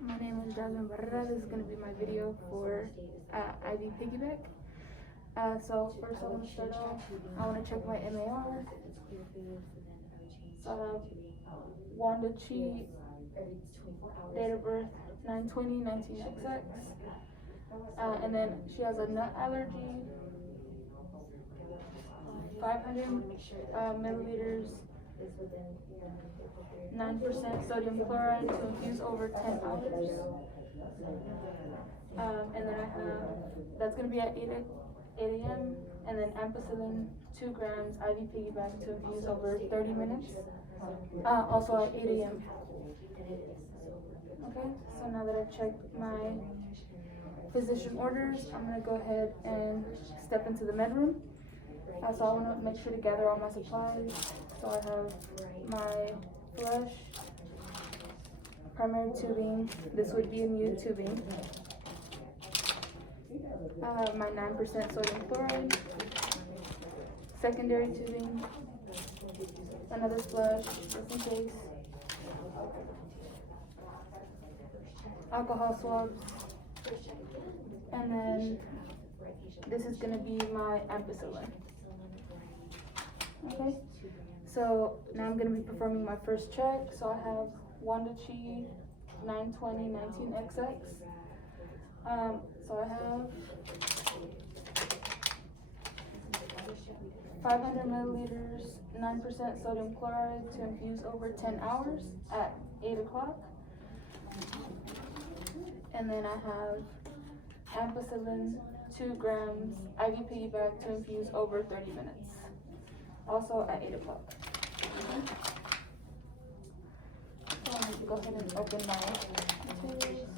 My name is Jasmin Barrera. This is going to be my video for IVPB. So first I want to start off, I want to check my MAR. So I have Wanda Chi, date of birth 9/20/19XX. And then she has a nut allergy, 500 milliliters, 9% sodium chloride to infuse over 10 hours. And then I have, that's going to be at 8 a.m. And then ampicillin, 2 grams, IV piggyback to infuse over 30 minutes. Also at 8 a.m. Okay, so now that I've checked my physician orders, I'm going to go ahead and step into the med room. So I want to make sure to gather all my supplies. So I have my flush, primary tubing, this would be a mute tubing, my 9% sodium chloride, secondary tubing, another flush just in case, alcohol swabs, and then this is going to be my ampicillin. Okay, so now I'm going to be performing my first check. So I have Wanda Chi, 9/20/19XX. So I have 500 milliliters, 9% sodium chloride to infuse over 10 hours at 8 o'clock. And then I have ampicillin, 2 grams, IV piggyback to infuse over 30 minutes. Also at 8 o'clock. So I'm going to go ahead and open my materials.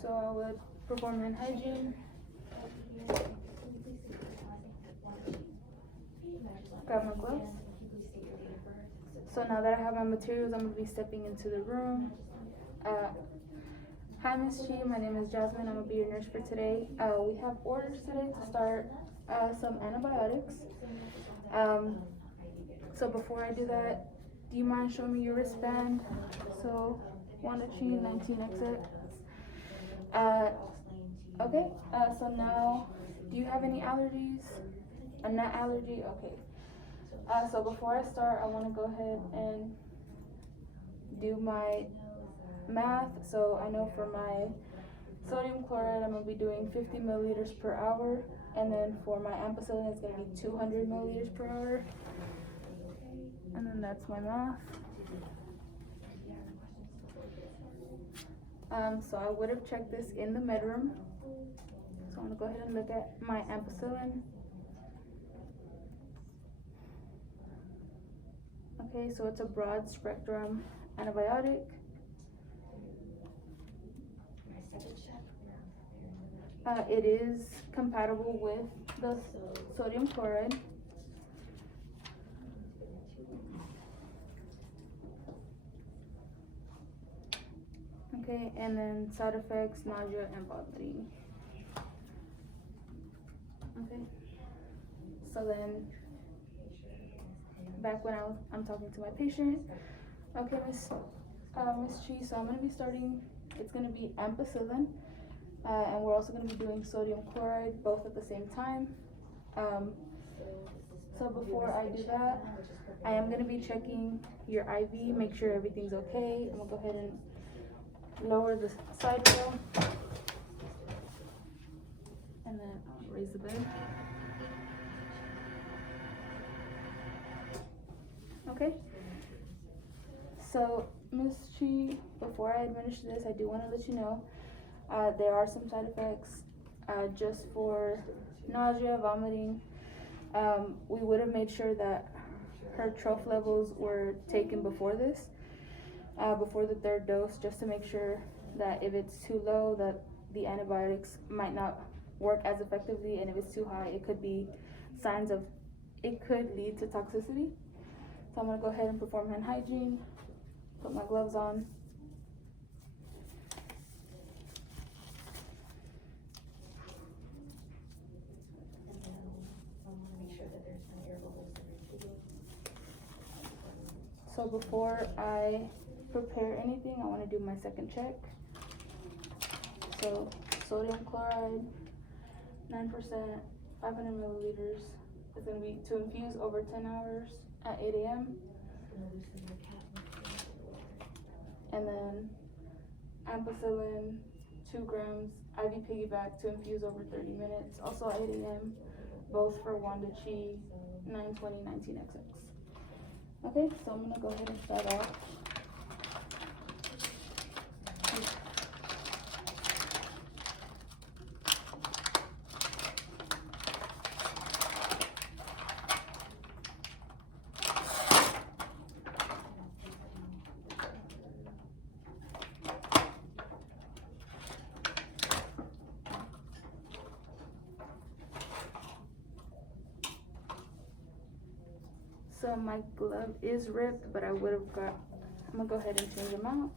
So I would perform hand hygiene. Grab my gloves. So now that I have my materials, I'm going to be stepping into the room. Hi Ms. Chi, my name is Jasmine. I'm going to be your nurse for today. We have orders today to start some antibiotics. So before I do that, do you mind showing me your wristband? So Wanda Chi, 19XX. Okay, so now, do you have any allergies? A nut allergy? Okay. So before I start, I want to go ahead and do my math. So I know for my sodium chloride, I'm going to be doing 50 milliliters per hour. And then for my ampicillin, it's going to be 200 milliliters per hour. And then that's my math. So I would have checked this in the med room. So I'm going to go ahead and look at my ampicillin. Okay, so it's a broad spectrum antibiotic. It is compatible with the sodium chloride. Okay, and then side effects, nausea, and vomiting. Okay, so then back when I'm talking to my patient. Okay, Miss Chi, so I'm going to be starting, it's going to be ampicillin, and we're also going to be doing sodium chloride both at the same time. So before I do that, I am going to be checking your IV, make sure everything's okay. I'm going to go ahead and lower the side rail, and then I'll raise the bed. Okay, so Ms. Chi, before I administer this, I do want to let you know there are some side effects just for nausea, vomiting. We would have made sure that her troph levels were taken before this, before the 3rd dose, just to make sure that if it's too low, that the antibiotics might not work as effectively, and if it's too high, it could be signs of, it could lead to toxicity. So I'm gonna go ahead and perform hand hygiene, put my gloves on. So before I prepare anything, I want to do my second check. So sodium chloride, 9%, 500 milliliters. It's going to be to infuse over 10 hours at 8 a.m. And then ampicillin, 2 grams, IV piggyback to infuse over 30 minutes, also at 8 a.m. Both for Wanda Chi, 920, 19XX. Okay, so I'm gonna go ahead and start off. So my glove is ripped, but I'm gonna go ahead and change them out.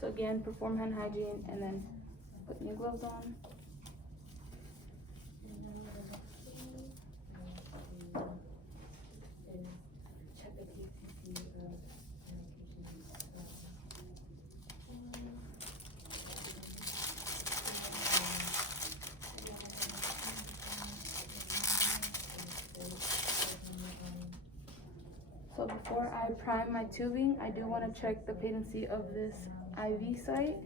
So again, perform hand hygiene and then put new gloves on. So before I prime my tubing, I do want to check the patency of this IV site.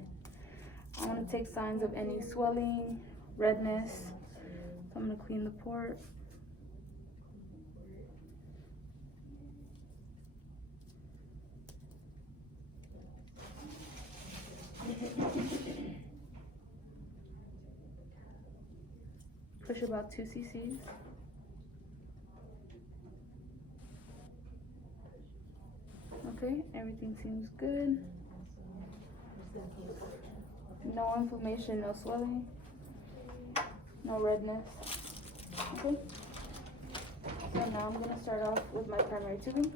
I want to take signs of any swelling, redness. So I'm going to clean the port. Push about 2 cc's. Okay, everything seems good. No inflammation, no swelling, no redness. Okay. So now I'm gonna start off with my primary tubing.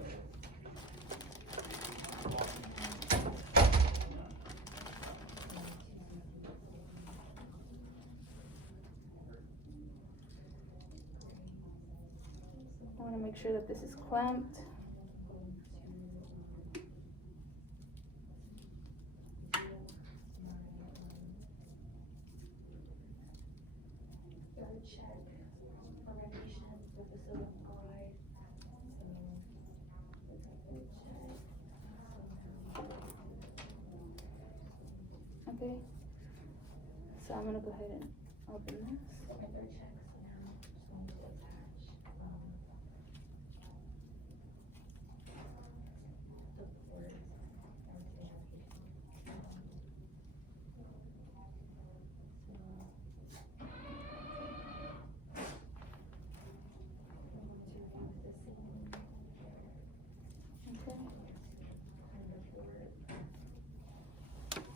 I want to make sure that this is clamped. Okay, so I'm gonna go ahead and open this.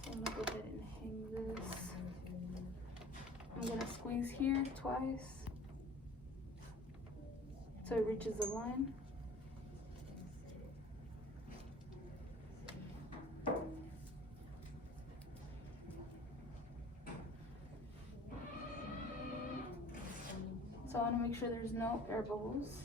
I'm gonna go ahead and hang this. I'm gonna squeeze here twice so it reaches the line. So I want to make sure there's no air bubbles.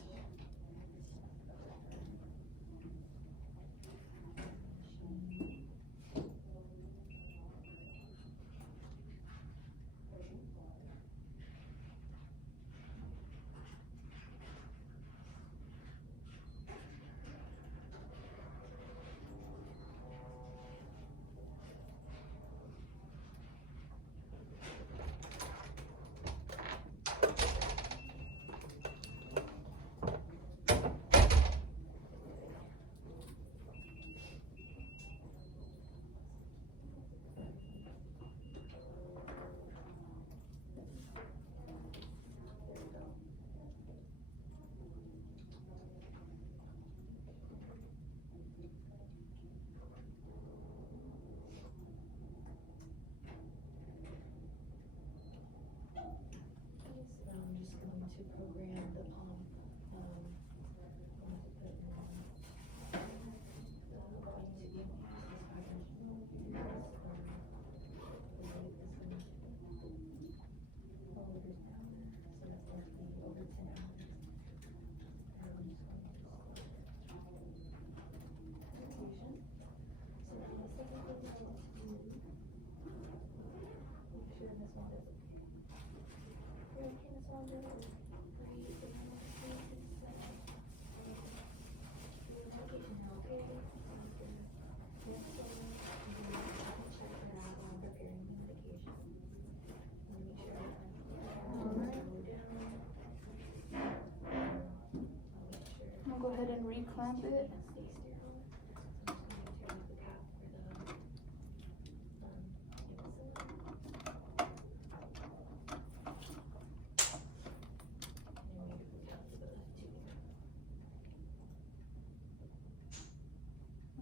around it.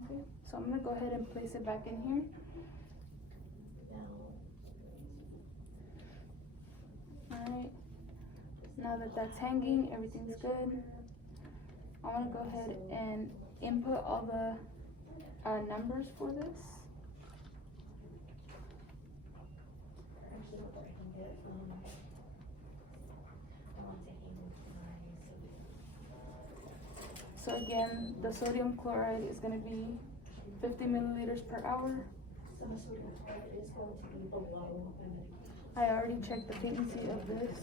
Okay, so I'm gonna go ahead and place it back in here. Alright, now that that's hanging, everything's good. I want to go ahead and input all the numbers for this. So again, the sodium chloride is going to be 50 milliliters per hour. So the sodium chloride is going to be below. I already checked the patency of this.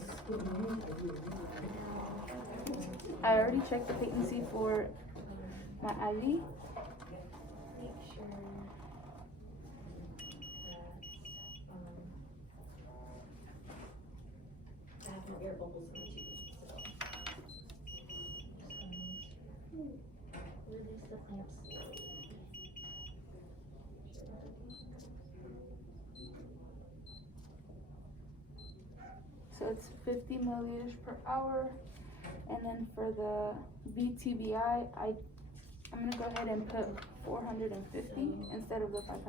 I already checked the patency for my IV. Make sure that I have no air bubbles in the tube. So release the clamp slowly. So it's 50 milliliters per hour. And then for the BTBI, I'm gonna go ahead and put 450 instead of the 500.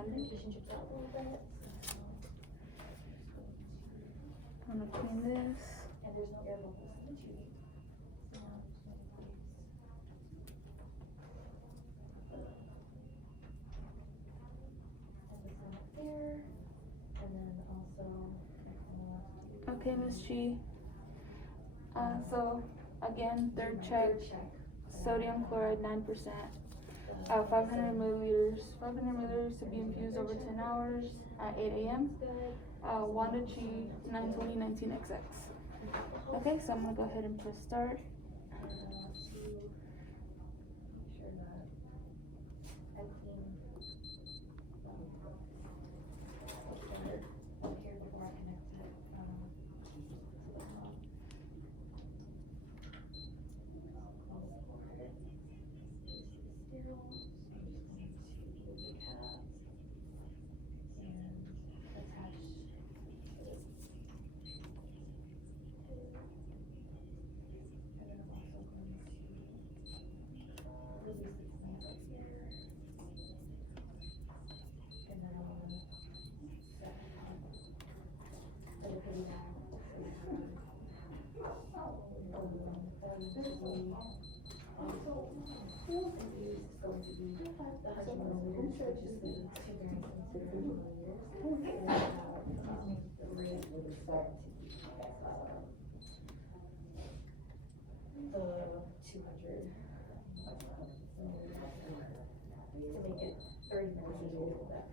I'm gonna clean this. And there's no air bubbles in the tube. There, and then also Okay, Ms. Chi. So again, third check, sodium chloride 9%, 500 milliliters to be infused over 10 hours at 8 a.m. Wanda Chi 92019XX. Okay, so I'm gonna go ahead and press start. The 200 to make it 30 milliliters of that.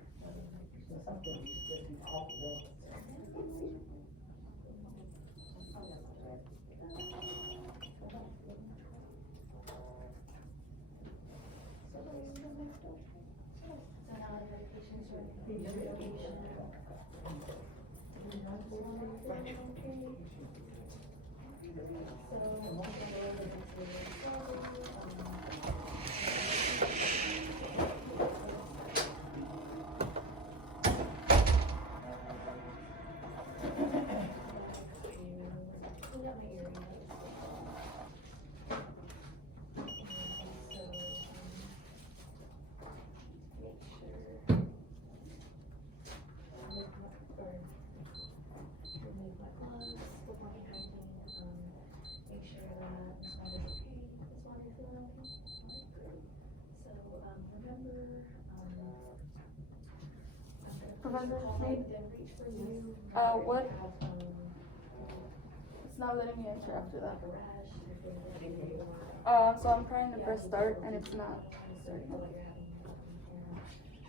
What? It's not letting me enter after that. So I'm trying to press start and it's not starting.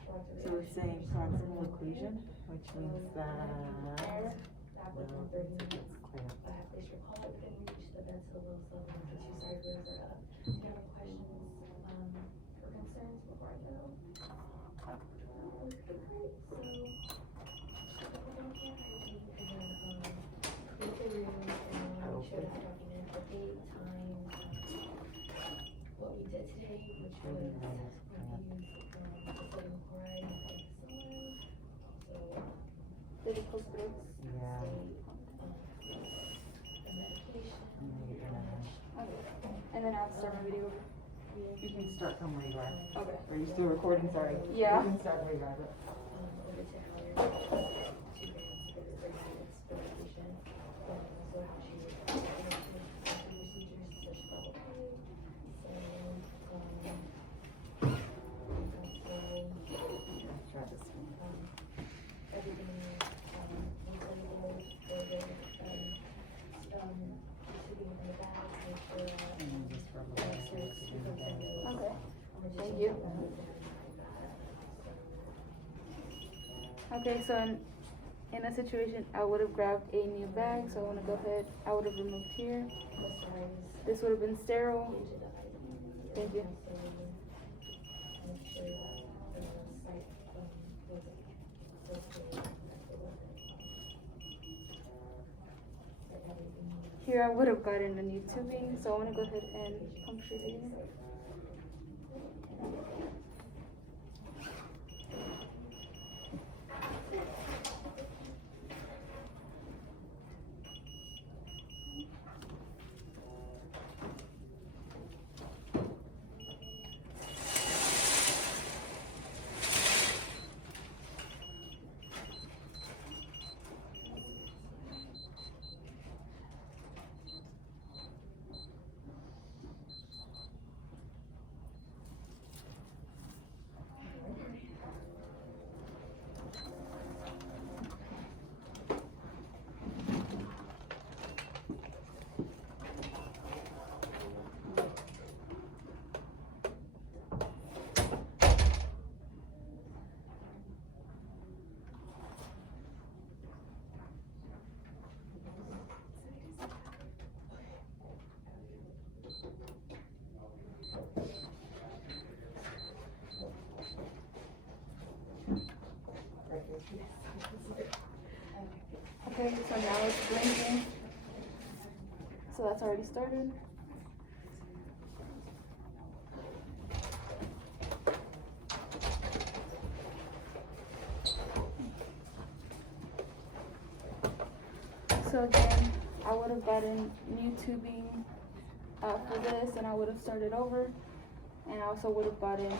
So we're saying proximal occlusion, which means that what we did today. which was, we use, sodium chloride and penicillin. So, Medical scripts. Yeah. the medication. Okay. And then I'll start my video. You can start from where you are. Okay. Are you still recording? Sorry. Yeah. You can start where you are. Order to hire 2 grams every 30 minutes for the patient. And also she procedures such as Try this one. everything recycled, ordered, receiving in the bag, make sure that And then just rub it on. Okay. Thank you. Okay, so in a situation, I would have grabbed a new bag, so I want to go ahead. I would have removed here. This would have been sterile. Thank you. Here I would have gotten a new tubing, so I want to go ahead and puncture it in. Okay, so now it's blinking. So that's already started. So again, I would have gotten new tubing for this, and I would have started over, and I also would have gotten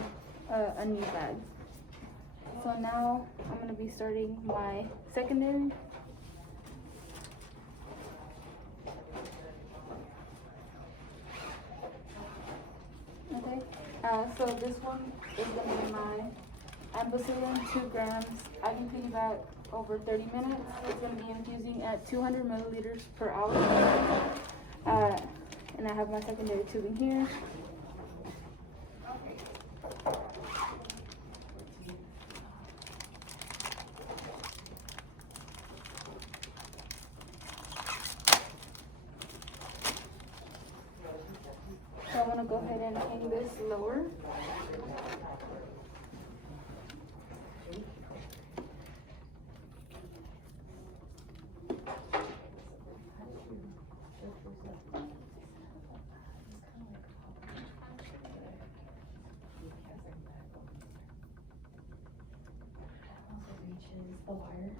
a new bag. So now I'm going to be starting my secondary. Okay, so this one is going to be my ampicillin, 2 grams. I can piggyback over 30 minutes. It's going to be infusing at 200 milliliters per hour. And I have my secondary tubing here. So I'm going to go ahead and hang this lower. Reaches the wire.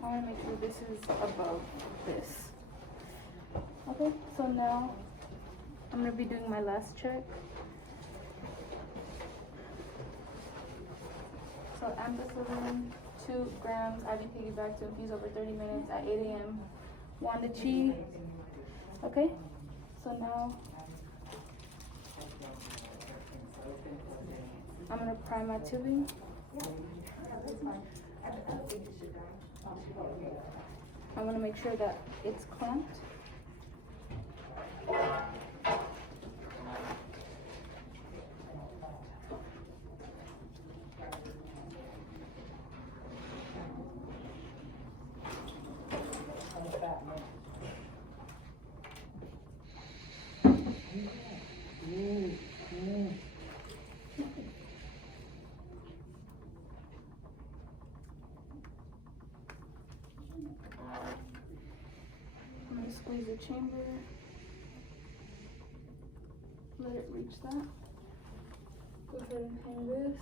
I want to make sure this is above this. Okay, so now I'm going to be doing my last check. So ampicillin, 2 grams, IV piggyback to infuse over 30 minutes at 8 a.m. Wanda Chi. Okay, so now I'm going to prime my tubing. I want to make sure that it's clamped. I'm going to squeeze the chamber. Let it reach that. Go ahead and hang this.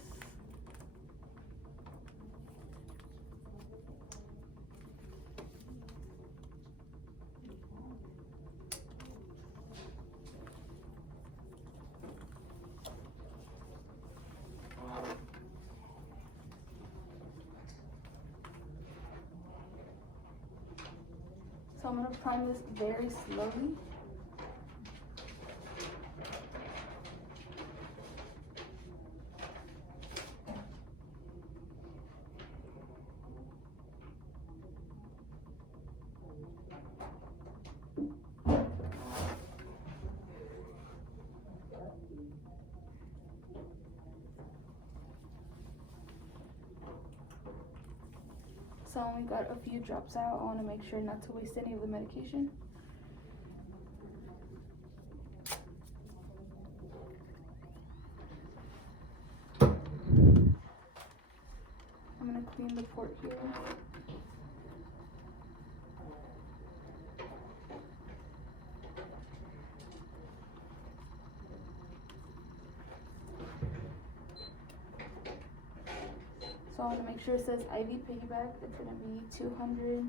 So I'm going to prime this very slowly. So I only got a few drops out. I want to make sure not to waste any of the medication. I'm going to clean the port here. So I want to make sure it says IV piggyback. It's going to be 200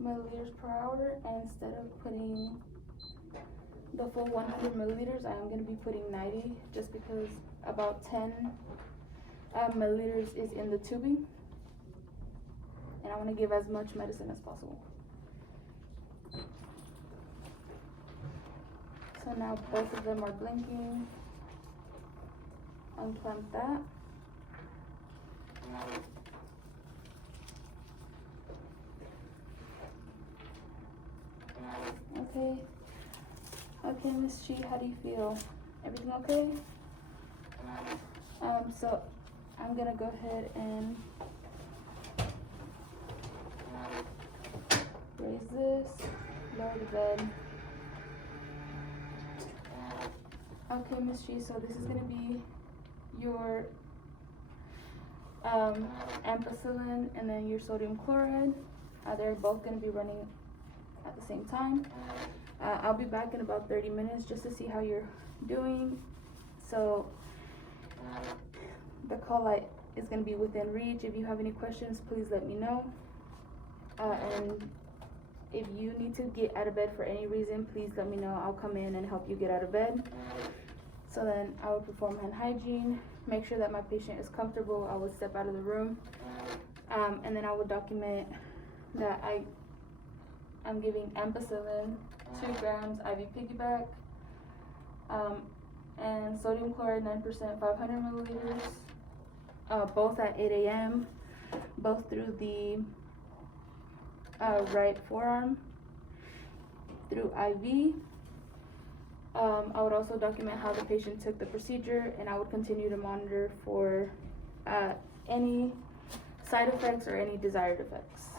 milliliters per hour. And instead of putting the full 100 milliliters, I am going to be putting 90 just because about 10 milliliters is in the tubing. And I want to give as much medicine as possible. So now both of them are blinking. Unclamp that. Okay. Okay, Miss Chi, how do you feel? Everything okay? So I'm gonna go ahead and raise this, lower the bed. Okay, Miss Chi, so this is gonna be your ampicillin and then your sodium chloride. They're both going to be running at the same time. I'll be back in about 30 minutes just to see how you're doing. So the call light is going to be within reach. If you have any questions, please let me know. And if you need to get out of bed for any reason, please let me know. I'll come in and help you get out of bed. So then I would perform hand hygiene, make sure that my patient is comfortable. I would step out of the room, and then I would document that I'm giving ampicillin, 2 grams IV piggyback, and sodium chloride 9%, 500 milliliters, both at 8 a.m., both through the right forearm, through IV. I would also document how the patient took the procedure, and I would continue to monitor for any side effects or any desired effects.